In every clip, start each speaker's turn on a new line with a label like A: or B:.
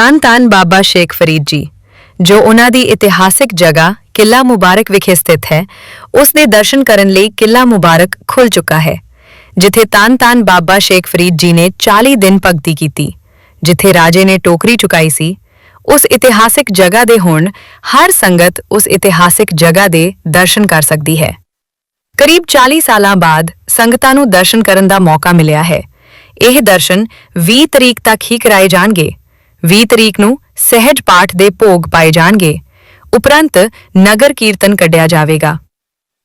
A: ਤਨ ਤਨ ਬਾਬਾ ਸ਼ੇਖ ਫਰੀਦ ਜੀ ਜੋ ਉਹਨਾਂ ਦੀ ਇਤਿਹਾਸਿਕ ਜਗ੍ਹਾ ਕਿਲਾ ਮੁਬਾਰਕ ਵਿਖੇ ਸਥਿਤ ਹੈ ਉਸ ਦੇ ਦਰਸ਼ਨ ਕਰਨ ਲਈ ਕਿਲਾ ਮੁਬਾਰਕ ਖੁੱਲ ਚੁੱਕਾ ਹੈ ਜਿੱਥੇ ਤਨ ਤਨ ਬਾਬਾ ਸ਼ੇਖ ਫਰੀਦ ਜੀ ਨੇ 40 ਦਿਨ ਭਗਤੀ ਕੀਤੀ ਜਿੱਥੇ ਰਾਜੇ ਨੇ ਟੋਕਰੀ ਚੁਕਾਈ ਸੀ ਉਸ ਇਤਿਹਾਸਿਕ ਜਗ੍ਹਾ ਦੇ ਹੁਣ ਹਰ ਸੰਗਤ ਉਸ ਇਤਿਹਾਸਿਕ ਜਗ੍ਹਾ ਦੇ ਦਰਸ਼ਨ ਕਰ ਸਕਦੀ ਹੈ ਕਰੀਬ 40 ਸਾਲਾਂ ਬਾਅਦ ਸੰਗਤਾਂ ਨੂੰ ਦਰਸ਼ਨ ਕਰਨ ਦਾ ਮੌਕਾ ਮਿਲਿਆ ਹੈ ਇਹ ਦਰਸ਼ਨ 20 ਤਰੀਕ ਤੱਕ ਹੀ ਕਰਾਏ ਜਾਣਗੇ 20 ਤਰੀਕ ਨੂੰ ਸਹਿਜ ਪਾਠ ਦੇ ਭੋਗ ਪਾਏ ਜਾਣਗੇ। ਉਪਰੰਤ ਨਗਰ ਕੀਰਤਨ ਕੱਢਿਆ ਜਾਵੇਗਾ।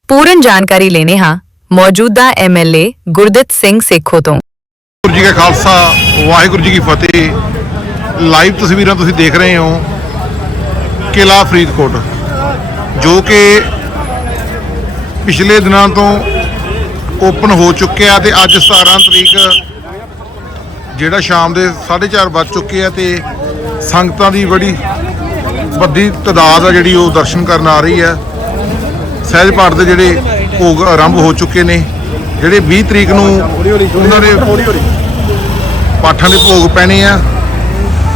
A: ਪੂਰਨ ਜਾਣਕਾਰੀ ਲੈਣੇ ਹਾਂ ਮੌਜੂਦਾ ਐਮਐਲਏ ਗੁਰਦਿੱਤ ਸਿੰਘ ਸੇਖੋ ਤੋਂ।
B: ਵਾਹਿਗੁਰੂ ਜੀ ਕਾ ਖਾਲਸਾ, ਵਾਹਿਗੁਰੂ ਜੀ ਕੀ ਫਤਿਹ। ਲਾਈਵ ਤਸਵੀਰਾਂ ਤੁਸੀਂ ਦੇਖ ਰਹੇ ਹੋ ਕਿਲਾ ਫਰੀਦਕੋਟ, ਜੋ ਕਿ ਪਿਛਲੇ ਦਿਨਾਂ ਤੋਂ ਓਪਨ ਹੋ ਚੁੱਕਿਆ ਤੇ ਅੱਜ 17 ਤਰੀਕ ਜਿਹੜਾ ਸ਼ਾਮ ਦੇ 4:30 ਵੱਜ ਚੁੱਕੇ ਆ ਤੇ ਸੰਗਤਾਂ ਦੀ ਬੜੀ ਵੱਡੀ ਤਾਦਾਦ ਆ ਜਿਹੜੀ ਉਹ ਦਰਸ਼ਨ ਕਰਨ ਆ ਰਹੀ ਹੈ ਸਹਿਜ ਪਾਠ ਦੇ ਜਿਹੜੇ ਭੋਗ ਆਰੰਭ ਹੋ ਚੁੱਕੇ ਨੇ। ਜਿਹੜੇ 20 ਤਰੀਕ ਨੂੰ ਉਹਨਾਂ ਦੇ ਪਾਠਾਂ ਦੇ ਭੋਗ ਪੈਣੇ ਆ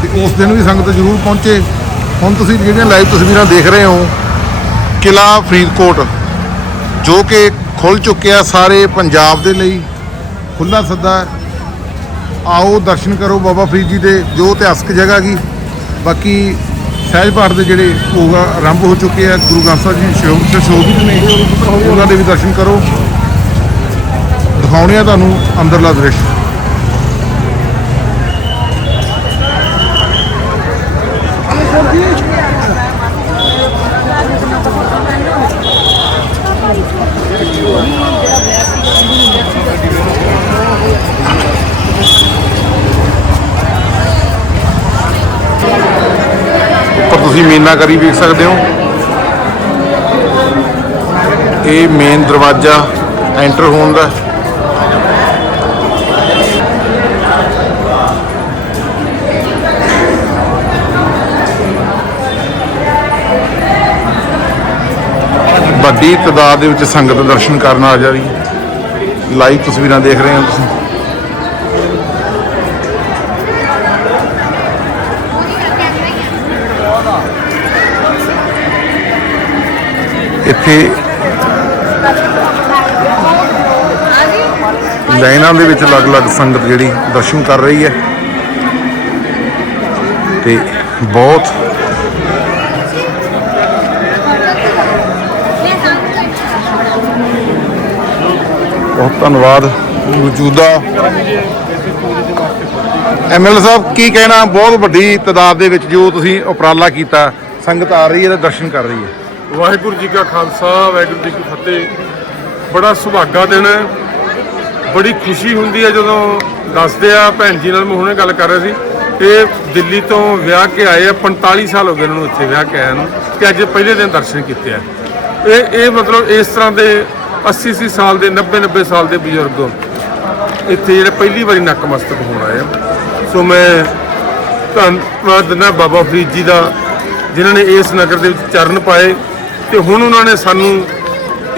B: ਤੇ ਉਸ ਦਿਨ ਵੀ ਸੰਗਤ ਜ਼ਰੂਰ ਪਹੁੰਚੇ। ਹੁਣ ਤੁਸੀਂ ਜਿਹੜੀਆਂ ਲਾਈਵ ਤਸਵੀਰਾਂ ਦੇਖ ਰਹੇ ਹੋ ਕਿਲਾ ਫਰੀਦਕੋਟ, ਜੋ ਕਿ ਖੁੱਲ ਚੁੱਕਿਆ ਸਾਰੇ ਪੰਜਾਬ ਦੇ ਲਈ। ਖੁੱਲਾ ਸੱਦਾ ਆਓ, ਦਰਸ਼ਨ ਕਰੋ ਬਾਬਾ ਫਰੀਦ ਜੀ ਦੇ, ਜੋ ਇਤਿਹਾਸਕ ਜਗ੍ਹਾ ਗੀ। ਬਾਕੀ ਸਹਿਜ ਪਾਠ ਦੇ ਜਿਹੜੇ ਭੋਗ ਆਰੰਭ ਹੋ ਚੁੱਕੇ ਆ, ਗੁਰੂ ਗ੍ਰੰਥ ਸਾਹਿਬ ਜੀ ਸ਼ੋਭ ਸ਼ੋਭਿਤ ਨੇ, ਉਹਨਾਂ ਦੇ ਵੀ ਦਰਸ਼ਨ ਕਰੋ। ਦਿਖਾਉਣੇ ਆ ਤੁਹਾਨੂੰ ਅੰਦਰਲਾ ਦ੍ਰਿਸ਼ ਉੱਪਰ ਤੁਸੀਂ ਮੀਨਾਕਰੀ ਵੇਖ ਸਕਦੇ ਹੋ। ਇਹ ਮੇਨ ਦਰਵਾਜ਼ਾ ਐਂਟਰ ਹੋਣ ਦਾ। ਵੱਡੀ ਤਾਦਾਦ ਦੇ ਵਿੱਚ ਸੰਗਤ ਦਰਸ਼ਨ ਕਰਨ ਆ ਜਾ ਰਹੀ ਹੈ। ਲਾਈਵ ਤਸਵੀਰਾਂ ਦੇਖ ਰਹੇ ਹੋ ਤੁਸੀਂ। ਇੱਥੇ ਲਾਈਨਾਂ ਦੇ ਵਿੱਚ ਅਲੱਗ-ਅਲੱਗ ਸੰਗਤ ਜਿਹੜੀ ਦਰਸ਼ਨ ਕਰ ਰਹੀ ਹੈ। ਤੇ ਬਹੁਤ ਬਹੁਤ ਧੰਨਵਾਦ ਮੌਜੂਦਾ ਐਮਐਲ ਸਾਹਿਬ, ਕੀ ਕਹਿਣਾ? ਬਹੁਤ ਵੱਡੀ ਤਾਦਾਦ ਦੇ ਵਿੱਚ ਜੋ ਤੁਸੀਂ ਉਪਰਾਲਾ ਕੀਤਾ, ਸੰਗਤ ਆ ਰਹੀ ਹੈ ਤੇ ਦਰਸ਼ਨ ਕਰ ਰਹੀ ਹੈ।
C: ਵਾਹਿਗੁਰੂ ਜੀ ਕਾ ਖਾਲਸਾ, ਵਾਹਿਗੁਰੂ ਜੀ ਕੀ ਫਤਿਹ। ਬੜਾ ਸੁਭਾਗਾ ਦਿਨ ਹੈ। ਬੜੀ ਖੁਸ਼ੀ ਹੁੰਦੀ ਹੈ ਜਦੋਂ ਦੱਸਦੇ ਆ, ਭੈਣ ਜੀ ਨਾਲ ਮੈਂ ਹੁਣੇ ਗੱਲ ਕਰ ਰਿਹਾ ਸੀ ਇਹ ਦਿੱਲੀ ਤੋਂ ਵਿਆਹ ਕੇ ਆਏ ਆ 45 ਸਾਲ ਹੋ ਗਏ ਇਹਨਾਂ ਨੂੰ ਇੱਥੇ ਵਿਆਹ ਕੇ ਆਇਆ ਨੂੰ ਤੇ ਅੱਜ ਪਹਿਲੇ ਦਿਨ ਦਰਸ਼ਨ ਕੀਤੇ ਆ। ਇਹ ਇਹ ਮਤਲਬ ਇਸ ਤਰ੍ਹਾਂ ਦੇ 80 80 ਸਾਲ ਦੇ 90 90 ਸਾਲ ਦੇ ਬਜ਼ੁਰਗ ਇੱਥੇ ਜਿਹੜੇ ਪਹਿਲੀ ਵਾਰੀ ਨਕਮਸਤਕ ਹੋਣ ਆਏ ਆ। ਸੋ ਮੈਂ ਧੰਨਵਾਦ ਦਿੰਦਾ ਬਾਬਾ ਫਰੀਦ ਜੀ ਦਾ, ਜਿਨ੍ਹਾਂ ਨੇ ਇਸ ਨਗਰ ਦੇ ਵਿੱਚ ਚਰਨ ਪਾਏ। ਤੇ ਹੁਣ ਉਹਨਾਂ ਨੇ ਸਾਨੂੰ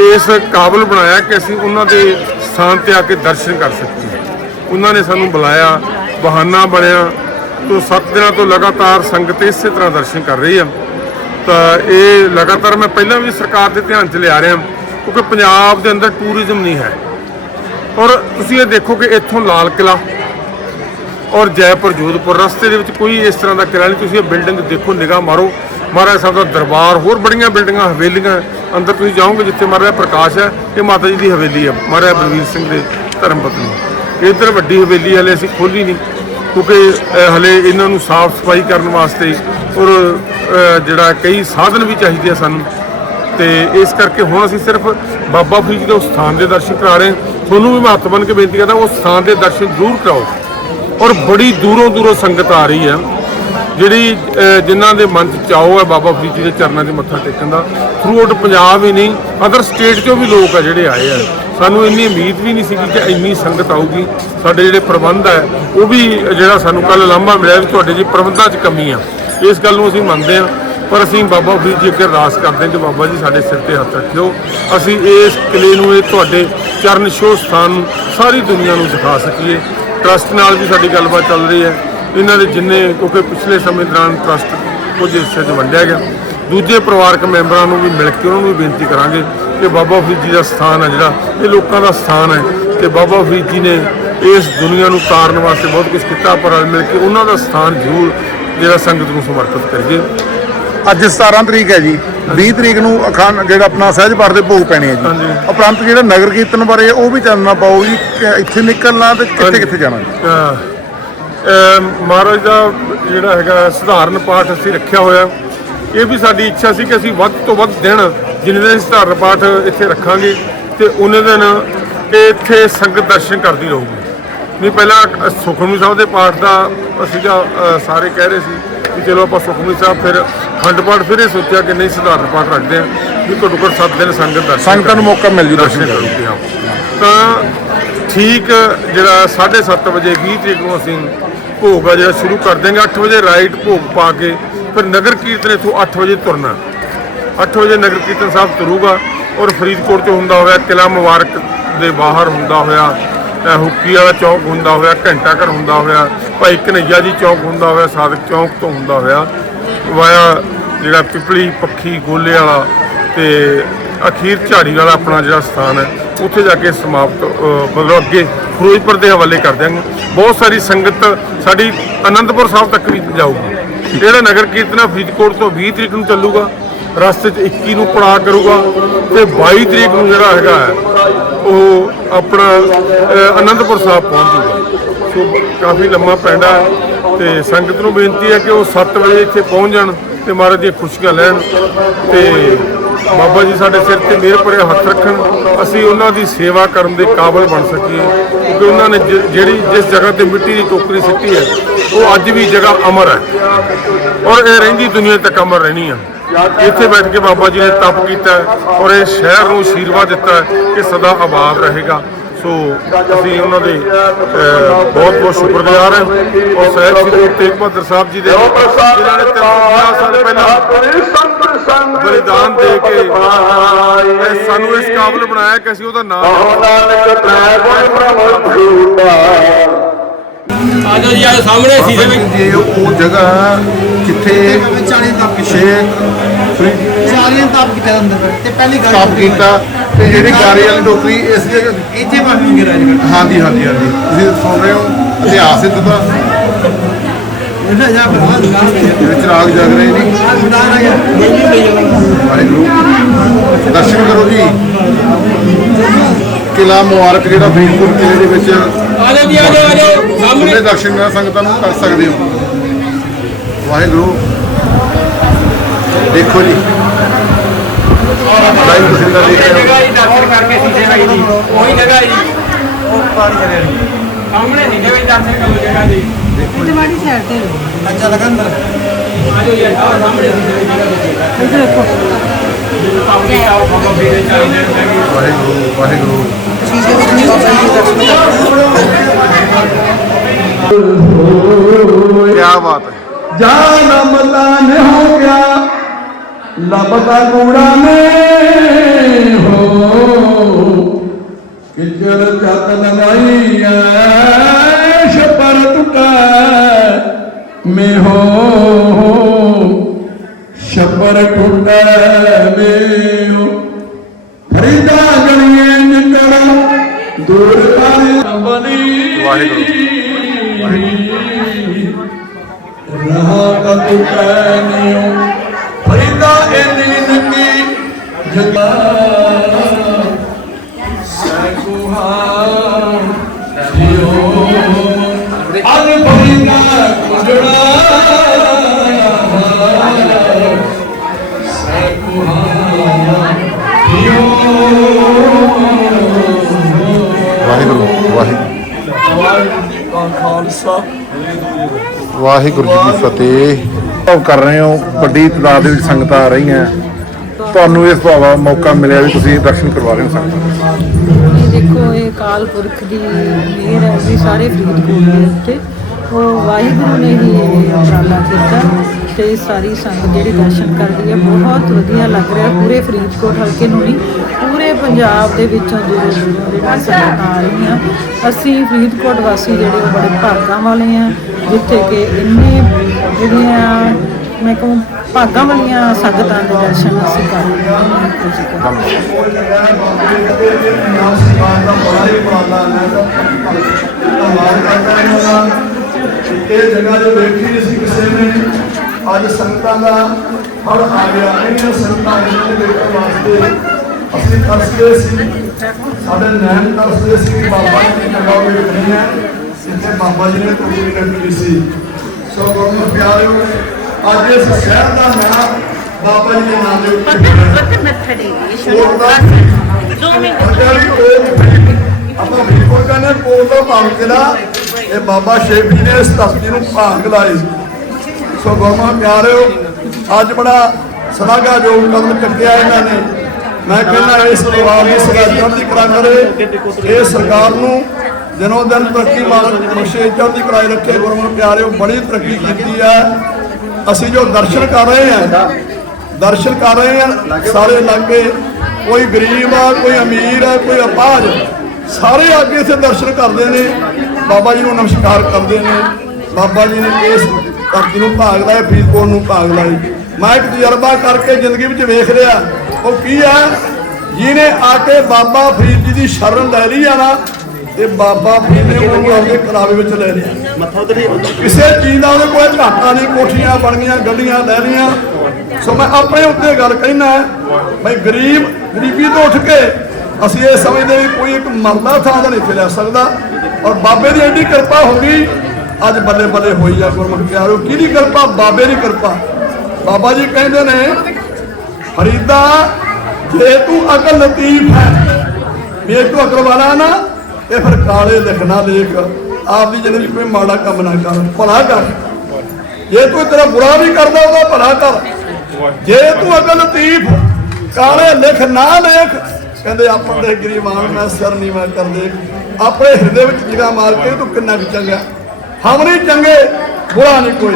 C: ਇਸ ਕਾਬਲ ਬਣਾਇਆ ਕਿ ਅਸੀਂ ਉਹਨਾਂ ਦੇ ਸਥਾਨ ਤੇ ਆ ਕੇ ਦਰਸ਼ਨ ਕਰ ਸਕੀਏ। ਉਹਨਾਂ ਨੇ ਸਾਨੂੰ ਬੁਲਾਇਆ, ਬਹਾਨਾ ਬਣਿਆ ਤੋਂ 7 ਦਿਨਾਂ ਤੋਂ ਲਗਾਤਾਰ ਸੰਗਤ ਇਸੇ ਤਰ੍ਹਾਂ ਦਰਸ਼ਨ ਕਰ ਰਹੀ ਆ। ਤਾਂ ਇਹ ਲਗਾਤਾਰ ਮੈਂ ਪਹਿਲਾਂ ਵੀ ਸਰਕਾਰ ਦੇ ਧਿਆਨ 'ਚ ਲਿਆ ਰਿਹਾ, ਕਿਉਂਕਿ ਪੰਜਾਬ ਦੇ ਅੰਦਰ ਟੂਰਿਜ਼ਮ ਨਹੀਂ ਹੈ। ਔਰ ਤੁਸੀਂ ਇਹ ਦੇਖੋ ਕਿ ਇੱਥੋਂ ਲਾਲ ਕਿਲਾ ਔਰ ਜੈਪੁਰ ਜੋਧਪੁਰ ਰਸਤੇ ਦੇ ਵਿੱਚ ਕੋਈ ਇਸ ਤਰ੍ਹਾਂ ਦਾ ਕਿਲਾ ਨਹੀਂ। ਤੁਸੀਂ ਇਹ ਬਿਲਡਿੰਗ ਦੇਖੋ, ਨਿਗਾਹ ਮਾਰੋ ਮਹਾਰਾਜ ਸਾਹਿਬ ਦਾ ਦਰਬਾਰ ਹੋਰ ਬੜੀਆਂ ਬਿਲਡਿੰਗਾਂ ਹਵੇਲੀਆਂ ਅੰਦਰ ਤੁਸੀਂ ਜਾਓਗੇ ਜਿੱਥੇ ਮਹਾਰਾਜ ਪ੍ਰਕਾਸ਼ ਹੈ ਇਹ ਮਾਤਾ ਜੀ ਦੀ ਹਵੇਲੀ ਹੈ। ਮਹਾਰਾਜ ਬਲਵੀਰ ਸਿੰਘ ਦੇ ਧਰਮ ਪਤਨੀ। ਇੱਧਰ ਵੱਡੀ ਹਵੇਲੀ ਹਲੇ ਅਸੀਂ ਖੋਲੀ ਨਹੀਂ ਕਿਉਂਕਿ ਹਲੇ ਇਹਨਾਂ ਨੂੰ ਸਾਫ਼ ਸਫ਼ਾਈ ਕਰਨ ਵਾਸਤੇ ਔਰ ਜਿਹੜਾ ਕਈ ਸਾਧਨ ਵੀ ਚਾਹੀਦੇ ਆ ਸਾਨੂੰ। ਤੇ ਇਸ ਕਰਕੇ ਹੁਣ ਅਸੀਂ ਸਿਰਫ ਬਾਬਾ ਫਰੀਦ ਦੇ ਉਸ ਸਥਾਨ ਦੇ ਦਰਸ਼ਨ ਕਰਾ ਰਹੇ ਤੁਹਾਨੂੰ ਵੀ ਮੈਂ ਹੱਥ ਬੰਨ੍ਹ ਕੇ ਬੇਨਤੀ ਕਰਦਾ ਉਸ ਸਥਾਨ ਦੇ ਦਰਸ਼ਨ ਜ਼ਰੂਰ ਕਰਾਓ। ਔਰ ਬੜੀ ਦੂਰੋਂ ਦੂਰੋਂ ਸੰਗਤ ਆ ਰਹੀ ਹੈ। ਜਿਹੜੀ ਅਹ, ਜਿਨ੍ਹਾਂ ਦੇ ਮਨ 'ਚ ਚਾਅ ਹੈ ਬਾਬਾ ਫਰੀਦ ਜੀ ਦੇ ਚਰਨਾਂ 'ਚ ਮੱਥਾ ਟੇਕਣ ਦਾ ਥਰੂ ਆਊਟ ਪੰਜਾਬ ਹੀ ਨਹੀਂ ਅਦਰ ਸਟੇਟ 'ਚੋਂ ਵੀ ਲੋਕ ਆ ਜਿਹੜੇ ਆਏ ਆ। ਸਾਨੂੰ ਇੰਨੀ ਉਮੀਦ ਵੀ ਨਹੀਂ ਸੀਗੀ ਕਿ ਇੰਨੀ ਸੰਗਤ ਆਊਗੀ। ਸਾਡੇ ਜਿਹੜੇ ਪ੍ਰਬੰਧ ਹੈ ਉਹ ਵੀ ਜਿਹੜਾ ਸਾਨੂੰ ਕੱਲ ਲਾਂਭਾ ਮਿਲਿਆ ਵੀ ਤੁਹਾਡੇ ਜੀ ਪ੍ਰਬੰਧਾਂ 'ਚ ਕਮੀ ਆ। ਇਸ ਗੱਲ ਨੂੰ ਅਸੀਂ ਮੰਨਦੇ ਹਾਂ ਪਰ ਅਸੀਂ ਬਾਬਾ ਫਰੀਦ ਜੀ ਅੱਗੇ ਰਾਸ ਕਰਦੇ ਹਾਂ ਕਿ ਬਾਬਾ ਜੀ ਸਾਡੇ ਸਿਰ ਤੇ ਹੱਥ ਰੱਖਿਓ। ਅਸੀਂ ਇਸ ਕਿਲੇ ਨੂੰ ਇਹ ਤੁਹਾਡੇ ਚਰਨ ਛੋਹ ਸਥਾਨ ਨੂੰ ਸਾਰੀ ਦੁਨੀਆ ਨੂੰ ਦਿਖਾ ਸਕੀਏ। ਟਰਸਟ ਨਾਲ ਵੀ ਸਾਡੀ ਗੱਲਬਾਤ ਚੱਲ ਰਹੀ ਹੈ। ਇਹਨਾਂ ਦੇ ਜਿੰਨੇ ਕਿਉਂਕਿ ਪਿਛਲੇ ਸਮੇਂ ਦੌਰਾਨ ਟਰਸਟ ਕੁਝ ਹਿੱਸੇ 'ਚ ਵੰਡਿਆ ਗਿਆ। ਦੂਜੇ ਪਰਿਵਾਰਕ ਮੈਂਬਰਾਂ ਨੂੰ ਵੀ ਮਿਲ ਕੇ ਉਹਨਾਂ ਨੂੰ ਵੀ ਬੇਨਤੀ ਕਰਾਂਗੇ ਕਿ ਬਾਬਾ ਫਰੀਦ ਜੀ ਦਾ ਸਥਾਨ ਹੈ ਜਿਹੜਾ ਇਹ ਲੋਕਾਂ ਦਾ ਸਥਾਨ ਹੈ ਤੇ ਬਾਬਾ ਫਰੀਦ ਜੀ ਨੇ ਇਸ ਦੁਨੀਆ ਨੂੰ ਤਾਰਨ ਵਾਸਤੇ ਬਹੁਤ ਕੁਝ ਕੀਤਾ ਪਰ ਮਿਲ ਕੇ ਉਹਨਾਂ ਦਾ ਸਥਾਨ ਜ਼ਰੂਰ ਜਿਹੜਾ ਸੰਗਤ ਨੂੰ ਸਮਰਪਿਤ ਕਰੀਏ।
B: ਅੱਜ 17 ਤਰੀਕ ਹੈ ਜੀ। 20 ਤਰੀਕ ਨੂੰ ਅਖਾਨ ਜਿਹੜਾ ਆਪਣਾ ਸਹਿਜ ਪਾਠ ਦੇ ਭੋਗ ਪੈਣੇ ਆ ਜੀ। ਉਪਰੰਤ ਜਿਹੜਾ ਨਗਰ ਕੀਰਤਨ ਬਾਰੇ ਉਹ ਵੀ ਚਾਨਣਾ ਪਾਓ ਜੀ ਇੱਥੇ ਨਿਕਲਣਾ ਤੇ ਕਿੱਥੇ ਕਿੱਥੇ ਜਾਣਾ
C: ਮਹਾਰਾਜ ਦਾ ਜਿਹੜਾ ਹੈਗਾ ਸਧਾਰਨ ਪਾਠ ਅਸੀਂ ਰੱਖਿਆ ਹੋਇਆ। ਇਹ ਵੀ ਸਾਡੀ ਇੱਛਾ ਸੀ ਕਿ ਅਸੀਂ ਵੱਧ ਤੋਂ ਵੱਧ ਦਿਨ ਜਿੰਨੇ ਦਿਨ ਸਧਾਰਨ ਪਾਠ ਇੱਥੇ ਰੱਖਾਂਗੇ ਤੇ ਉਹਨੇ ਦਿਨ ਇਹ ਇੱਥੇ ਸੰਗਤ ਦਰਸ਼ਨ ਕਰਦੀ ਰਹੂਗੀ। ਨਹੀਂ ਪਹਿਲਾਂ ਸੁਖਮਨੀ ਸਾਹਿਬ ਦੇ ਪਾਠ ਦਾ ਅਸੀਂ ਤਾਂ ਸਾਰੇ ਕਹਿ ਰਹੇ ਸੀ ਕਿ ਚਲੋ ਆਪਾਂ ਸੁਖਮਨੀ ਸਾਹਿਬ ਫਿਰ ਖੰਡ ਪਾਠ ਫਿਰ ਇਹ ਸੋਚਿਆ ਕਿ ਨਹੀਂ ਸਧਾਰਨ ਪਾਠ ਰੱਖਦੇ ਹਾਂ ਵੀ ਘੱਟੋ ਘੱਟ ਸੱਤ ਦਿਨ ਸੰਗਤ ਦਰਸ਼ਨ
B: ਸੰਗਤਾਂ ਨੂੰ ਮੌਕਾ ਮਿਲ ਜੂ
C: ਦਰਸ਼ਨ
B: ਕਰਨ।
C: ਹਾਂ। ਤਾਂ ਠੀਕ ਜਿਹੜਾ 7:30 ਵਜੇ 20 ਤਰੀਕ ਨੂੰ ਅਸੀਂ ਭੋਗ ਆ, ਜਿਹੜਾ ਸ਼ੁਰੂ ਕਰ ਦੇਂਗੇ 8 ਵਜੇ ਰਾਈਟ ਭੋਗ ਪਾ ਕੇ, ਫਿਰ ਨਗਰ ਕੀਰਤਨ ਇੱਥੋਂ 8 ਵਜੇ ਤੁਰਨਾ। 8 ਵਜੇ ਨਗਰ ਕੀਰਤਨ ਸਾਹਿਬ ਤੁਰੂਗਾ ਔਰ ਫਰੀਦਕੋਟ ਤੋਂ ਹੁੰਦਾ ਹੋਇਆ ਕਿਲਾ ਮੁਬਾਰਕ ਦੇ ਬਾਹਰ ਹੁੰਦਾ ਹੋਇਆ ਹੁੱਕੀ ਵਾਲਾ ਚੌਕ ਹੁੰਦਾ ਹੋਇਆ, ਘੰਟਾ ਘਰ ਹੁੰਦਾ ਹੋਇਆ, ਭਾਈ ਕਨਈਆ ਜੀ ਚੌਕ ਹੁੰਦਾ ਹੋਇਆ, ਸਾਦਕ ਚੌਕ ਤੋਂ ਹੁੰਦਾ ਹੋਇਆ, ਵਾਇਆ ਜਿਹੜਾ ਪਿਪਲੀ ਪੱਖੀ ਗੋਲੇ ਵਾਲਾ ਤੇ ਅਖੀਰ ਝਾੜੀ ਵਾਲਾ ਆਪਣਾ ਜਿਹੜਾ ਸਥਾਨ ਹੈ, ਉੱਥੇ ਜਾ ਕੇ ਸਮਾਪਤ ਮਤਲਬ ਅੱਗੇ ਫਿਰੋਜ਼ਪੁਰ ਦੇ ਹਵਾਲੇ ਕਰ ਦਿਆਂਗੇ। ਬਹੁਤ ਸਾਰੀ ਸੰਗਤ ਸਾਡੀ ਅਨੰਦਪੁਰ ਸਾਹਿਬ ਤੱਕ ਵੀ ਜਾਊਗੀ। ਜਿਹੜਾ ਨਗਰ ਕੀਰਤਨ ਆ ਫਰੀਦਕੋਟ ਤੋਂ 20 ਤਰੀਕ ਨੂੰ ਚੱਲੂਗਾ, ਰਸਤੇ 'ਚ 21 ਨੂੰ ਪੜਾਅ ਕਰੂਗਾ ਤੇ 22 ਤਰੀਕ ਨੂੰ ਜਿਹੜਾ ਹੈਗਾ ਉਹ ਆਪਣਾ ਅਨੰਦਪੁਰ ਸਾਹਿਬ ਪਹੁੰਚੂਗਾ ਸੋ ਕਾਫੀ ਲੰਮਾ ਪੈਂਦਾ ਹੈ ਤੇ ਸੰਗਤ ਨੂੰ ਬੇਨਤੀ ਹੈ ਕਿ ਉਹ 7 ਵਜੇ ਇੱਥੇ ਪਹੁੰਚ ਜਾਣ ਤੇ ਮਹਾਰਾਜ ਦੀਆਂ ਖੁਸ਼ੀਆਂ ਲੈਣ ਤੇ ਬਾਬਾ ਜੀ, ਸਾਡੇ ਸਿਰ ਤੇ ਮਿਹਰ ਭਰੇ ਹੱਥ ਰੱਖਣ, ਅਸੀਂ ਉਹਨਾਂ ਦੀ ਸੇਵਾ ਕਰਨ ਦੇ ਕਾਬਲ ਬਣ ਸਕੀਏ। ਕਿਉਂਕਿ ਉਹਨਾਂ ਨੇ ਜਿਹੜੀ ਜਿਸ ਜਗ੍ਹਾ ਤੇ ਮਿੱਟੀ ਦੀ ਟੋਕਰੀ ਸਿੱਟੀ ਹੈ, ਉਹ ਅੱਜ ਵੀ ਜਗ੍ਹਾ ਅਮਰ ਹੈ। ਔਰ ਇਹ ਰਹਿੰਦੀ ਦੁਨੀਆ ਤੱਕ ਅਮਰ ਰਹਿਣੀ ਹੈ ਇੱਥੇ ਬੈਠ ਕੇ ਬਾਬਾ ਜੀ ਨੇ ਤਪ ਕੀਤਾ ਔਰ ਇਹ ਸ਼ਹਿਰ ਨੂੰ ਆਸ਼ੀਰਵਾਦ ਦਿੱਤਾ ਕਿ ਸਦਾ ਆਬਾਦ ਰਹੇਗਾ। ਸੋ ਅਸੀਂ ਉਹਨਾਂ ਦੇ ਬਹੁਤ ਬਹੁਤ ਸ਼ੁਕਰਗੁਜ਼ਾਰ ਹਾਂ। ਔਰ ਸਾਹਿਬ ਸ੍ਰੀ ਗੁਰੂ ਤੇਗ ਬਹਾਦਰ ਸਾਹਿਬ ਜੀ ਦੇ ਜਿਨ੍ਹਾਂ ਨੇ 350 ਸਾਲ ਪਹਿਲਾਂ ਬਲੀਦਾਨ ਦੇ ਕੇ ਇਹ ਸਾਨੂੰ ਇਸ ਕਾਬਿਲ ਬਣਾਇਆ ਕਿ ਅਸੀਂ ਉਹਦਾ ਨਾਮ
D: ਆਜੋ ਜੀ ਆਜੋ ਸਾਹਮਣੇ ਵਿੱਚ
B: ਜੀ ਉਹ ਜਗ੍ਹਾ ਜਿੱਥੇ
E: 40 ਤੱਕ
B: ਸ਼ੇਖ
E: 40 ਤੱਕ ਕੀਤਾ ਅੰਦਰ ਤੇ ਪਹਿਲੀ ਗੱਲ
B: ਸਟਾਪ ਕੀਤਾ। ਤੇ ਜਿਹੜੀ ਗਾਰੀ ਵਾਲੀ ਟੋਕਰੀ ਇਸ ਜਗ੍ਹਾ
E: ਇੱਥੇ ਬਾਕੀ ਗਿਰਾ ਜੀ
B: ਹਾਂਜੀ ਹਾਂਜੀ ਹਾਂਜੀ। ਤੁਸੀਂ ਸੁਣ ਰਹੇ ਹੋ? ਇਤਿਹਾਸ ਇੱਥੇ ਦਾ
E: ਇਹਦਾ ਜਾ
B: ਜਗ ਨੇ। ਵਾਹਿਗੁਰੂ। ਦਰਸ਼ਨ ਕਰੋ ਜੀ। ਕਿਲਾ ਮੁਬਾਰਕ ਜਿਹੜਾ ਫਰੀਦਕੋਟ ਕਿਲੇ ਦੇ ਵਿੱਚ
D: ਆਜੋ ਜੀ ਆਜੋ ਆਜੋ ਸਾਹਮਣੇ।
B: ਦਰਸ਼ਨ ਨਾਲ ਸੰਗਤਾਂ ਨੂੰ ਕਰ ਸਕਦੇ ਹੋ। ਵਾਹਿਗੁਰੂ ਦੇਖੋ ਜੀ। ਲਾਈਵ ਤੁਸੀਂ ਦਾ ਦੇਖ ਰਹੇ ਹੋ।
D: ਜੀ ਦਰਸ਼ਨ ਕਰਕੇ ਸੀਸੇ ਲਾਈ ਜੀ ਉਹੀ ਜਗ੍ਹਾ ਜੀ।
E: ਉਹ ਪਾਣੀ ਚਲੇ
D: ਸਾਹਮਣੇ ਸੀਸੇ ਵਿੱਚ ਦਰਸ਼ਨ ਕਰੋ ਜਗ੍ਹਾ ਜੀ।
F: ਇੱਥੇ ਮਾੜੀ ਸਾਈਡ ਤੇ
E: ਅੱਛਾ ਲਗਾ ਅੰਦਰ
D: ਆਜੋ ਜੀ ਆਹ ਸਾਹਮਣੇ ਸੀਸੇ ਵਿੱਚ ਜਗ੍ਹਾ ਦੇਖੋ
F: ਇੱਧਰ ਦੇਖੋ।
D: ਪਾਉਂਦੀ ਆਓ
B: ਵਾਹਿਗੁਰੂ ਵਾਹਿਗੁਰੂ।
E: ਸ਼ੀਸ਼ੇ ਵਿੱਚ ਨਹੀਂ ਦਰਸ਼ਨ
B: ਕੀ ਬਾਤ ਹੈ।
G: ਜਾਨ ਮਲਾਨ ਹੋ ਗਿਆ ਲੱਭਦਾ ਕੂੜਾ ਨੇ ਹੋ। ਕਿਚੜ ਚੱਤ ਲਗਾਈ ਐ ਛਪਰ ਟੁੱਟਾ ਮੇ ਹੋ। ਛਪਰ ਟੁੱਟਾ ਮੇ ਹੋ। ਫਰੀਦਾ ਗਲੀਏ ਨਿਕਲ ਦੂਰ ਕਰ ਬਲੀ
B: ਵਾਹਿਗੁਰੂ।
G: ਰਹਾ ਕਤ ਕੈਨਿਓ ਫਰੀਦਾ ਇਹਦੀ ਨਕੀ ਜਗਾ ਸੈਕੁਹਾ ਜਿਓ ਅਨ ਫਰੀਦਾ ਕੁੰਡੜਾ
B: ਵਾਹਿਗੁਰੂ ਵਾਹਿਗੁਰੂ।
G: ਵਾਹਿਗੁਰੂ ਜੀ ਕਾ ਖਾਲਸਾ।
B: ਵਾਹਿਗੁਰੂ ਜੀ ਕੀ ਫਤਿਹ। ਉਹ ਕਰ ਰਹੇ ਹੋ, ਵੱਡੀ ਤਾਦਾਦ ਦੇ ਵਿੱਚ ਸੰਗਤਾਂ ਆ ਰਹੀਆਂ। ਤੁਹਾਨੂੰ ਇਸ ਭਾਵਾ ਮੌਕਾ ਮਿਲਿਆ ਵੀ ਤੁਸੀਂ ਦਰਸ਼ਨ ਕਰਵਾ ਰਹੇ ਹੋ ਸੰਗਤਾਂ
F: ਦੇਖੋ, ਇਹ ਕਾਲ ਪੁਰਖ ਦੀ ਮਿਹਰ ਹੈ ਵੀ ਸਾਰੇ ਫਰੀਦਕੋਟ ਦੇ ਉੱਤੇ। ਉਹ ਵਾਹਿਗੁਰੂ ਨੇ ਹੀ ਇਹ ਉਪਰਾਲਾ ਕੀਤਾ ਤੇ ਸਾਰੀ ਸੰਗਤ ਜਿਹੜੀ ਦਰਸ਼ਨ ਕਰਦੀ ਹੈ, ਬਹੁਤ ਵਧੀਆ ਲੱਗ ਰਿਹਾ ਪੂਰੇ ਫਰੀਦਕੋਟ ਹਲਕੇ ਨੂੰ ਨਹੀਂ, ਪੂਰੇ ਪੰਜਾਬ ਦੇ ਵਿੱਚੋਂ ਦੂਰੋਂ ਜਿਹੜੀਆਂ ਸੰਗਤਾਂ ਆ ਰਹੀਆਂ, ਅਸੀਂ ਫਰੀਦਕੋਟ ਵਾਸੀ ਜਿਹੜੇ ਬੜੇ ਭਾਗਾਂ ਵਾਲੇ ਆ ਜਿੱਥੇ ਕਿ ਇੰਨੇ ਜਿਹੜੀਆਂ, ਮੈਂ ਕਹੂੰ, ਭਾਗਾਂ ਵਾਲੀਆਂ ਸੰਗਤਾਂ ਦੇ ਦਰਸ਼ਨ ਅਸੀਂ ਕਰ
G: ਇਹ ਜਗ੍ਹਾ ਜੋ ਵੇਖੀ ਨਹੀਂ ਸੀ ਕਿਸੇ ਨੇ, ਅੱਜ ਸੰਗਤਾਂ ਦਾ ਹੜ ਆ ਗਿਆ। ਇਹਨਾਂ ਸੰਗਤਾਂ ਨੂੰ ਦੇਖਣ ਵਾਸਤੇ ਅਸੀਂ ਤਰਸਦੇ ਸੀ। ਸਾਡੇ ਨੈਣ ਤਰਸਦੇ ਸੀ ਬਾਬਾ ਜੀ ਦੀ ਜਗ੍ਹਾ ਵੇਖਣੀ ਹੈ। ਜਿੱਥੇ ਬਾਬਾ ਜੀ ਨੇ ਕੋਈ ਕੱਢੀ ਸੀ। ਸੋ ਗੁਰੂ ਪਿਆਰਿਓ ਅੱਜ ਇਸ ਸ਼ਹਿਰ ਦਾ ਨਾਮ ਬਾਬਾ ਜੀ ਦੇ ਨਾਮ ਦੇ ਉੱਤੇ ਦਾ ਆਪਾਂ ਬਿਲਕੁਲ ਕਹਿੰਦੇ ਦਾ ਭਾਵ ਕਿਲਾ ਇਹ ਬਾਬਾ ਸ਼ੇਖ ਜੀ ਨੇ ਇਸ ਧਰਤੀ ਨੂੰ ਭਾਗ ਲਾਈ ਸੋ ਗੁਰਮਾ ਪਿਆਰਿਓ ਅੱਜ ਬੜਾ ਸਲਾਘਾਯੋਗ ਕਦਮ ਚੱਕਿਆ ਇਹਨਾਂ ਨੇ। ਮੈਂ ਕਹਿੰਦਾ ਇਸ ਪਰਿਵਾਰ ਦੀ ਚੜ੍ਹਦੀ ਕਲਾ ਕਰੇ। ਇਹ ਸਰਕਾਰ ਨੂੰ ਦਿਨੋਂ ਦਿਨ ਤਰੱਕੀ ਮਾਲਕ ਬਖਸ਼ੇ ਦੀ ਕਲਾਈ ਰੱਖੇ ਗੁਰਮਾ ਪਿਆਰਿਓ, ਬੜੀ ਤਰੱਕੀ ਕੀਤੀ ਹੈ ਅਸੀਂ ਜੋ ਦਰਸ਼ਨ ਕਰ ਰਹੇ ਹਾਂ, ਦਰਸ਼ਨ ਕਰ ਰਹੇ ਹਾਂ, ਸਾਰੇ ਲਾਗੇ ਕੋਈ ਗਰੀਬ ਆ, ਕੋਈ ਅਮੀਰ ਆ, ਕੋਈ ਅਪਾਜ, ਸਾਰੇ ਆ ਕੇ ਇੱਥੇ ਦਰਸ਼ਨ ਕਰਦੇ ਨੇ। ਬਾਬਾ ਜੀ ਨੂੰ ਨਮਸਕਾਰ ਕਰਦੇ ਨੇ। ਬਾਬਾ ਜੀ ਨੇ ਇਸ ਧਰਤੀ ਨੂੰ ਭਾਗ ਲਾਇਆ, ਫਰੀਦਕੋਟ ਨੂੰ ਭਾਗ ਲਾਈ। ਮੈਂ ਇੱਕ ਤਜਰਬਾ ਕਰਕੇ ਜ਼ਿੰਦਗੀ ਵਿੱਚ ਵੇਖ ਰਿਹਾ, ਉਹ ਕੀ ਹੈ ਜਿਹਨੇ ਆ ਕੇ ਬਾਬਾ ਫਰੀਦ ਜੀ ਦੀ ਸ਼ਰਨ ਲੈ ਲਈ ਆ ਨਾ ਤੇ ਬਾਬਾ ਫਰੀਦ ਨੇ ਉਹਨੂੰ ਆਪਣੇ ਕਲਾਵੇ ਵਿੱਚ ਲੈ ਲਿਆ। ਮੱਥਾ ਕਿਸੇ ਚੀਜ਼ ਦਾ ਉਹਦੇ ਕੋਲ ਘਾਟਾ ਨਹੀਂ ਕੋਠੀਆਂ ਬਣ ਗਈਆਂ ਗੱਡੀਆਂ ਲੈ ਲਈਆਂ। ਸੋ ਮੈਂ ਆਪਣੇ ਉੱਤੇ ਗੱਲ ਕਹਿਣਾ ਬਈ ਗਰੀਬ ਗਰੀਬੀ ਤੋਂ ਉੱਠ ਕੇ ਅਸੀਂ ਇਹ ਸਮਝਦੇ ਵੀ ਕੋਈ ਇੱਕ ਮਰਦਾ ਥਾਂ ਦਾ ਨਹੀਂ ਇੱਥੇ ਲੈ ਸਕਦਾ। ਔਰ ਬਾਬੇ ਦੀ ਐਡੀ ਕਿਰਪਾ ਹੋ ਗਈ ਅੱਜ ਬੱਲੇ ਬੱਲੇ ਹੋਈ ਆ ਗੁਰਮੁਖ ਪਿਆਰੋ। ਕਿਹਦੀ ਕਿਰਪਾ? ਬਾਬੇ ਦੀ ਕਿਰਪਾ। ਬਾਬਾ ਜੀ ਕਹਿੰਦੇ ਨੇ ਫਰੀਦਾ ਜੇ ਤੂੰ ਅਕਲ ਲਤੀਫ ਹੈ ਜੇ ਤੂੰ ਅਕਲ ਵਾਲਾ ਨਾ ਤੇ ਫਿਰ ਕਾਲੇ ਲਿਖਣਾ ਲੇਖ ਆਪ ਦੀ ਜ਼ਿੰਦਗੀ ਕੋਈ ਮਾੜਾ ਕੰਮ ਨਾ ਕਰ, ਭਲਾ ਕਰ। ਜੇ ਤੂੰ ਤੇਰਾ ਬੁਰਾ ਵੀ ਕਰਦਾ ਉਹਦਾ ਭਲਾ ਕਰ। ਜੇ ਤੂੰ ਅਗਲ ਲਤੀਫ ਕਾਲੇ ਲਿਖ ਨਾ ਲੇਖ ਕਹਿੰਦੇ ਆਪਾਂ ਦੇ ਗਰੀਬਾਨ ਮੈਂ ਸਿਰ ਨਹੀਂ ਮੈਂ ਕਰਦੇ। ਆਪਣੇ ਹਿਰਦੇ ਵਿੱਚ ਜਗ੍ਹਾ ਮਾਰ ਕੇ ਤੂੰ ਕਿੰਨਾ ਕੁ ਚੰਗਾ। ਹਮ ਨਹੀਂ ਚੰਗੇ, ਬੁਰਾ ਨਹੀਂ ਕੋਈ।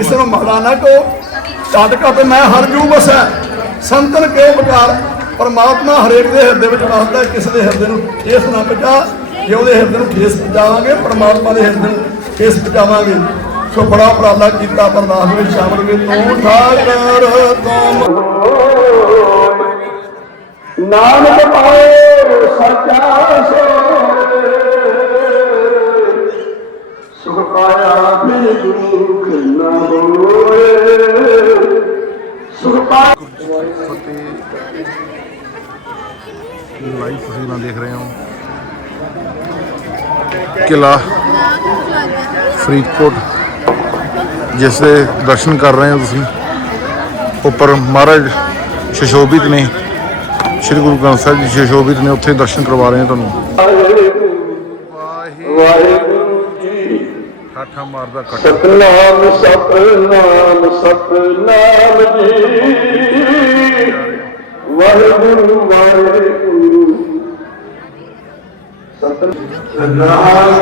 G: ਇਸ ਨੂੰ ਮਾੜਾ ਨਾ ਕਹੋ। ਸਾਧਕਾ ਤੇ ਮੈਂ ਹਰ ਜੂ ਬਸੈ ਸੰਤਨ ਕਿਉ ਵਿਚਾਰ ਪਰਮਾਤਮਾ ਹਰੇਕ ਦੇ ਹਿਰਦੇ ਵਿੱਚ ਵਸਦਾ ਕਿਸੇ ਦੇ ਹਿਰਦੇ ਨੂੰ ਇਸ ਨਾ ਪਹੁੰਚਾ ਜੇ ਉਹਦੇ ਹਿਰਦੇ ਨੂੰ ਠੇਸ ਪਹੁੰਚਾਵਾਂਗੇ ਪਰਮਾਤਮਾ ਦੇ ਹਿਰਦੇ ਨੂੰ ਠੇਸ ਪਹੁੰਚਾਵਾਂਗੇ ਸੋ ਬੜਾ ਉਪਰਾਲਾ ਕੀਤਾ ਪਰਦਾਸ ਵਿੱਚ ਸ਼ਾਮਲ ਹੋਏ ਤੂੰ ਠਾਕਰ ਤੁਮ ਨਾਨਕ ਪਾਏ ਸੱਚਾ ਸੁਖ ਪਾਇਆ ਫਿਰ ਦੁਖ ਨਾ ਹੋਏ। ਸੁਖ ਪਾਇਆ
B: ਲਾਈਵ ਤਸਵੀਰਾਂ ਦੇਖ ਰਹੇ ਹੋ। ਕਿਲਾ ਫਰੀਦਕੋਟ, ਜਿਸ ਦੇ ਦਰਸ਼ਨ ਕਰ ਰਹੇ ਹੋ ਤੁਸੀਂ। ਉੱਪਰ ਮਹਾਰਾਜ ਸ਼ਸ਼ੋਭਿਤ ਨੇ, ਸ਼੍ਰੀ ਗੁਰੂ ਗ੍ਰੰਥ ਸਾਹਿਬ ਜੀ ਸ਼ਸ਼ੋਭਿਤ ਨੇ ਉੱਥੇ ਦਰਸ਼ਨ ਕਰਵਾ ਰਹੇ ਹਾਂ ਤੁਹਾਨੂੰ।
G: ਵਾਹਿਗੁਰੂ ਜੀ
B: ਠਾਠਾ ਮਾਰਦਾ ਕੱਟ
G: ਸਤਨਾਮ ਸਤਨਾਮ ਸਤਨਾਮ ਜੀ। ਵਾਹਿਗੁਰੂ ਵਾਹਿਗੁਰੂ। ਸਤਨਾਮ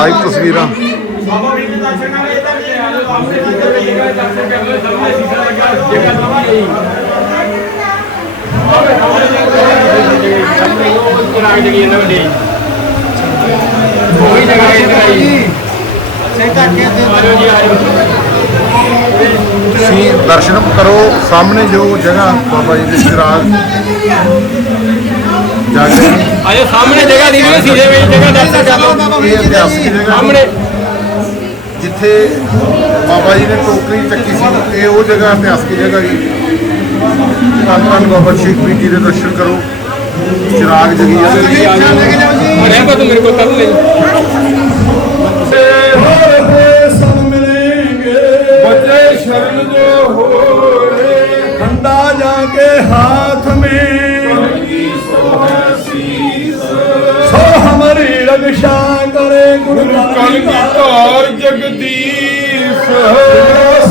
B: ਲਾਈਵ ਤਸਵੀਰਾਂ।
E: ਸੈਂਟਾ
B: ਤੁਸੀਂ ਦਰਸ਼ਨ ਕਰੋ ਸਾਹਮਣੇ ਜੋ ਜਗ੍ਹਾ ਬਾਬਾ ਜੀ ਦੇ ਸਿਰਾਜ ਜਾ ਜਿੱਥੇ ਬਾਬਾ ਜੀ ਨੇ ਟੋਕਰੀ ਚੱਕੀ ਸੀ ਇਹ ਉਹ ਜਗ੍ਹਾ ਇਤਿਹਾਸਕ ਜਗ੍ਹਾ ਜੀ। ਧੰਨ ਬਾਬਾ ਸ਼ੇਖ ਜੀ ਦੇ ਦਰਸ਼ਨ ਕਰੋ। ਚਿਰਾਗ ਜਗੀ
D: ਜਾਂਦੇ ਨੇ। ਰਹਿ ਪਾ ਤੂੰ ਮੇਰੇ ਕੋਲ ਕਰ ਲੈ
C: ਸ਼ਰਨ ਕੇ ਦੀ ਧਾਰ ਜਗਦੀਸ਼।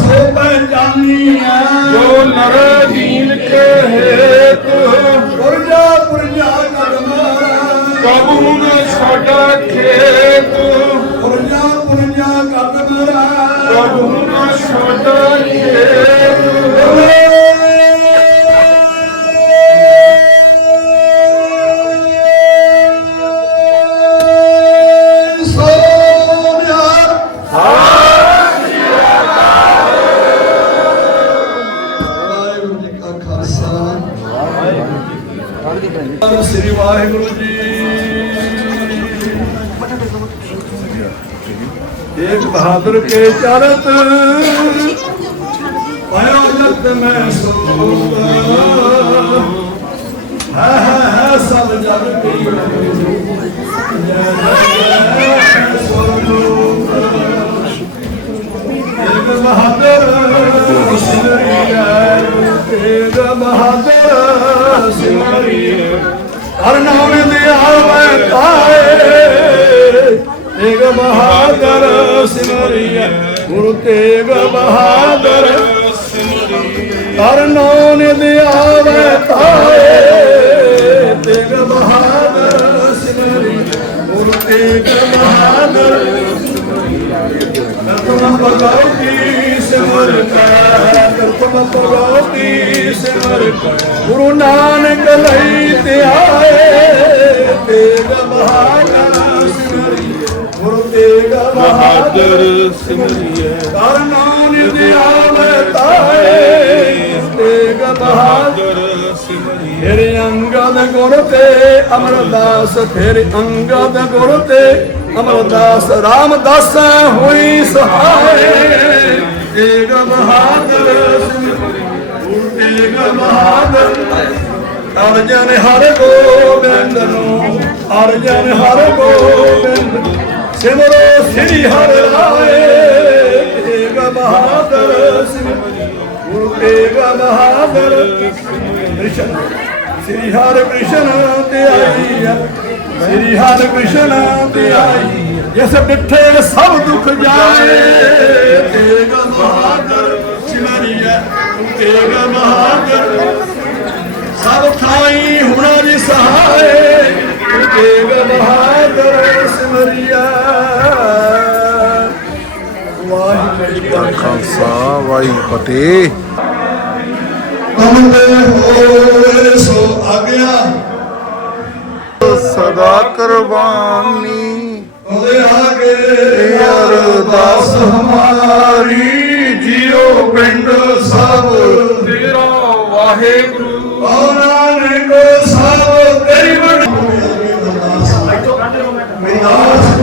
G: ਸੋਭਾ ਜਾਨੀਆਂ
C: ਜੋ ਨਰ ਦੀਨ ਕੇ ਹੇਤ।
G: ਪੁਰਜਾ ਪੁਰਜਾ ਕਦਮਾ
C: ਕਬੂ ਨਾ ਛਾਡਾ ਖੇਤ।
G: ਪੁਰਜਾ ਪੁਰਜਾ ਕਦਮਾ
C: ਕਬੂ ਨਾ ਛਾਡਾ ਖੇਤ।
G: ਕੇ ਚਰਤ। ਪਾਇਆ ਜਗਤ ਮੈਂ ਸੋਤਾ। ਹੈ ਹੈ ਸਭ ਜਗ ਕੀ ਜੈ ਜੈ ਸੋਲੋਕ ਇੱਕ ਬਹਾਦਰ ਸਿਮਰਿਆ ਇੱਕ ਬਹਾਦਰ ਸਿਮਰਿਆ ਹਰ ਨਾਮ ਦੇ ਆਵੇ ਤਾਏ। ਤੇਗ ਬਹਾਦਰ ਗੁਰੂ ਤੇਗ ਬਹਾਦਰ। ਹਰ ਨਾਮ ਦੇ ਆਵੇ ਤਾਏ। ਤੇਗ ਬਹਾਦਰ। ਸਿਮਰਿਆ ਗੁਰੂ ਤੇਗ ਬਹਾਦਰ। ਤੁਮ ਭਗਵਤੀ ਸਿਮਰ ਕਰ ਤੁਮ ਭਗਵਤੀ ਸਿਮਰ ਕਰ ਗੁਰੂ ਨਾਨਕ ਲਈ ਤੇ ਆਏ ਤੇਗ ਬਹਾਦਰ। ਬਹਾਦਰ
C: ਸਿਮਰਿਐ
G: ਕਰ ਨਾਨਕ ਦੇ ਆਵੇ ਤਾਏ ਤੇਗ ਬਹਾਦਰ ਤੇਰੇ ਅੰਗਦ ਗੁਰ ਤੇ ਅਮਰਦਾਸ ਤੇਰੇ ਅੰਗਦ ਗੁਰ ਤੇ ਅਮਰਦਾਸ। ਰਾਮਦਾਸ ਹੋਈ ਸਹਾਏ। ਤੇਗ ਬਹਾਦਰ ਗੁਰ ਤੇਗ ਬਹਾਦਰ ਅਰਜਨ ਹਰ ਗੋਬਿੰਦ ਨੂੰ ਅਰਜਨ ਹਰ ਗੋਬਿੰਦ ਸਿਮਰੋ ਸ੍ਰੀ ਹਰਿ ਰਾਏ ਤੇਗ ਬਹਾਦਰ ਸਿਮਰੋ। ਗੁਰੂ ਤੇਗ ਬਹਾਦਰ ਕ੍ਰਿਸ਼ਨ। ਸ੍ਰੀ ਹਰਿ ਕ੍ਰਿਸ਼ਨ ਤੇ ਆਈ ਸ੍ਰੀ ਹਰਿ ਕ੍ਰਿਸ਼ਨ ਤੇ ਆਈ ਜਿਸ ਡਿਠੇ ਸਭ ਦੁੱਖ ਜਾਏ, ਤੇਗ ਬਹਾਦਰ ਸਿਮਰਿਆ ਤੇਗ ਬਹਾਦਰ। ਸਭ ਥਾਈ ਹੁਣਾ ਜੀ ਸਹਾਏ। ਤੇਗ ਬਹਾਦਰ ਸਿਮਰਿਆ। ਵਾਹਿਗੁਰੂ ਜੀ ਕਾ
B: ਖਾਲਸਾ ਵਾਹਿਗੁਰੂ ਫਤਿਹ।
G: ਅਮਰ ਹੋਏ ਸੋ ਆਗਿਆ।
B: ਸਦਾ ਕੁਰਬਾਨੀ।
G: ਉਹਦੇ ਆਗੇ
B: ਅਰਦਾਸ
G: ਹਮਾਰੀ। ਜਿਉ ਪਿੰਡ ਸਭ।
C: ਤੇਰਾ ਵਾਹਿਗੁਰੂ।
G: ਨਾਨਕ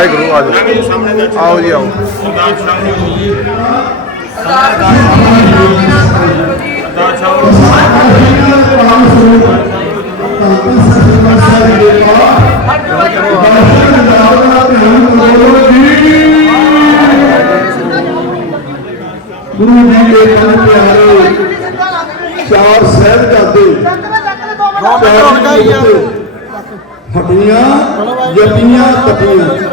B: ਵਾਹਿਗੁਰੂ ਆ ਜਾਓ। ਆਓ ਜੀ ਆਓ।
G: ਗੁਰੂ ਜੀ ਦੇ ਤਨ ਪਿਆਰੇ ਚਾਰ ਸਾਹਿਬਜ਼ਾਦੇ ਚਾਰ ਹਟੀਆਂ ਜਪੀਆਂ ਤਪੀਆਂ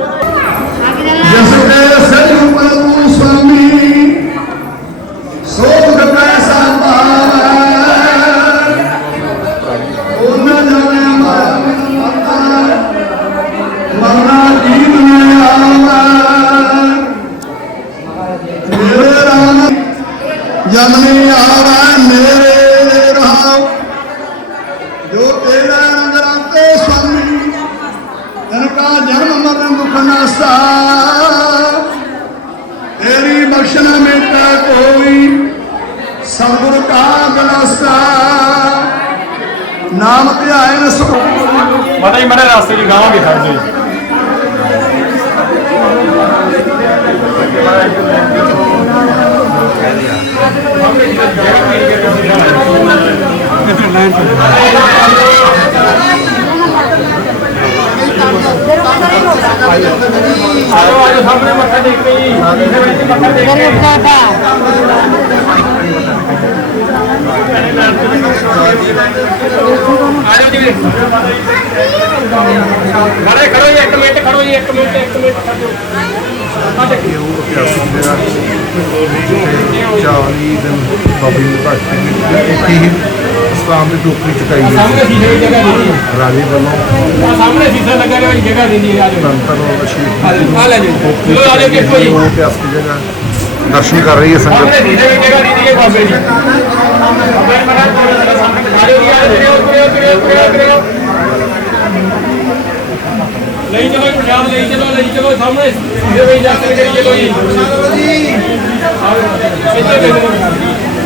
G: ਜਿਸ ਦੇ ਸਜੂ ਪ੍ਰਭੂ ਸੁਆਮੀ ਸੋਧ ਪੈਸਾ
E: ਆਜੋ ਆਜੋ ਸਾਹਮਣੇ ਮੱਥਾ ਟੇਕ ਕੇ ਜੀ ਮੱਥਾ ਟੇਕ ਕੇ ਆਜੋ ਜੀ ਮਾਰੇ ਖੜੋ ਜੀ, ਇੱਕ ਮਿੰਟ ਖੜੋ ਜੀ। ਇੱਕ ਮਿੰਟ ਇੱਕ ਮਿੰਟ ਖੜੋ
B: ਚਾਲੀ ਦਿਨ ਬਾਬੀ ਨੂੰ ਘੱਟ ਇੱਥੇ ਹੀ ਇਸਲਾਮ ਦੀ ਟੋਕਰੀ ਚੁਕਾਈ
E: ਸਾਹਮਣੇ
B: ਗਈ
E: ਸ਼ੀਸ਼ੇ ਦੀ ਜਗ੍ਹਾ ਦਿੱਤੀ
B: ਸੀ। ਰਾਜੇ ਵੱਲੋਂ
E: ਆ ਸਾਹਮਣੇ ਸ਼ੀਸ਼ਾ ਲੱਗਾ ਰਿਹਾ ਜਗ੍ਹਾ ਦਿੰਦੀ ਹੈ ਆਜੋ
B: ਤੰਤਰ ਔਰ ਸ਼ਹੀਦ
E: ਆ ਲੈ ਜੀ ਚਲੋ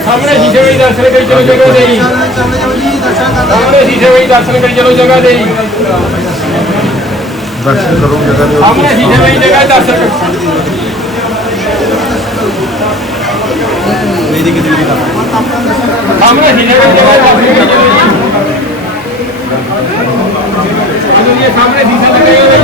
E: ਸਾਹਮਣੇ ਸ਼ੀਸ਼ੇ ਵਿੱਚ ਦਰਸ਼ਨ ਕਰੀ ਚਲੋ ਜਗ੍ਹਾ ਦੇ ਜੀ। ਸਾਹਮਣੇ ਸ਼ੀਸ਼ੇ ਵਿੱਚ ਦਰਸ਼ਨ ਕਰੀ ਚਲੋ ਜਗ੍ਹਾ ਦੇ ਜੀ।
B: ਦਰਸ਼ਨ ਕਰੋ ਜਗ੍ਹਾ ਦੇ
E: ਸਾਹਮਣੇ ਸ਼ੀਸ਼ੇ ਵਿੱਚ ਜਗ੍ਹਾ ਦਰਸ਼ਨ ਕਰੋ। ਸਾਹਮਣੇ ਸ਼ੀਸ਼ੇ ਵਿੱਚ ਜਗ੍ਹਾ ਦਰਸ਼ਨ ਕਰੀ ਚਲੋ ਜੀ। ਸਾਹਮਣੇ ਸ਼ੀਸ਼ਾ ਲੱਗਾ ਹੋਇਆ